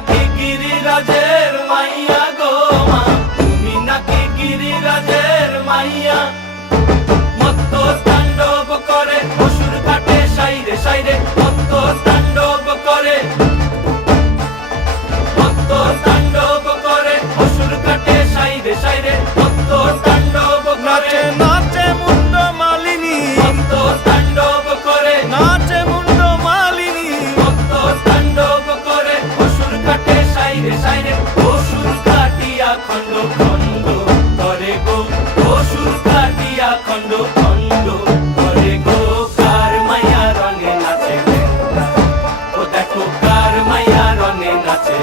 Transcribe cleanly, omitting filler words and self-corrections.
নাকি গিরিরাজের মাইয়া গো মা, তুমি নাকি গিরিরাজের মাইয়া। মত্ত তাণ্ডব করে অসুর কাটে সাইরে সাইরে, মত্ত তাণ্ডব করে, মত্ত তাণ্ডব করে অসুর কাটে সাইরে সাইরে, মত্ত তাণ্ডব করে। নাচে মুন্ড মালিনী, মত্ত তাণ্ডব করে, নাচে মুন্ড মালিনী, মত্ত তাণ্ডব করে অসুর কাটে সাইরে সাইরে, অসুর কাটিয়া খণ্ড খণ্ড করে গো, অসুর কাটিয়া খণ্ড খণ্ড করে গো। কার মায়া রঙে নাচে লেন্দা, ও দেখো কার মায়া রঙে নাচে।